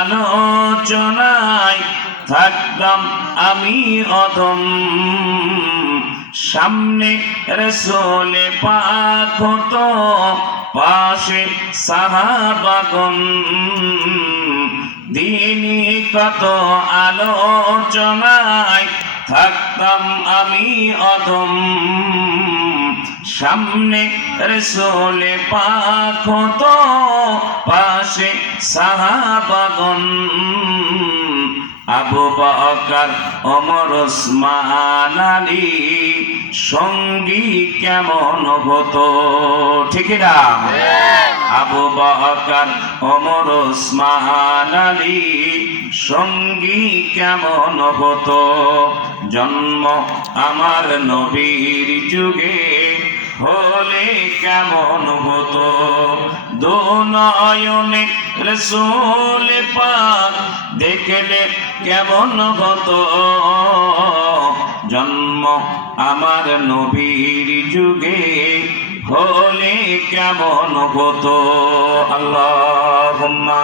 আলোচনায় থাকতাম আমি অধম, সামনে রাসূল পাক হতো, পাশে সাহাবাগণ। দিনী কত আলোচনায় থাকতাম আমি অধম, সামনে রাসূল পাক হতো, পাশে সাহাবাগণ। আবু বকর ওমর ওসমান আলী সঙ্গী কেমন হতো, ঠিক না? আবু বকর ওমর ওসমান আলী সঙ্গী কেমন হতো। জন্ম আমার নবীর যুগে হলে কেমন হতো, দুনয়নে রাসূল পাক দেখলে কেমন হতো। জন্ম আমার নবীর যুগে হলে কেমন হতো। আল্লাহুম্মা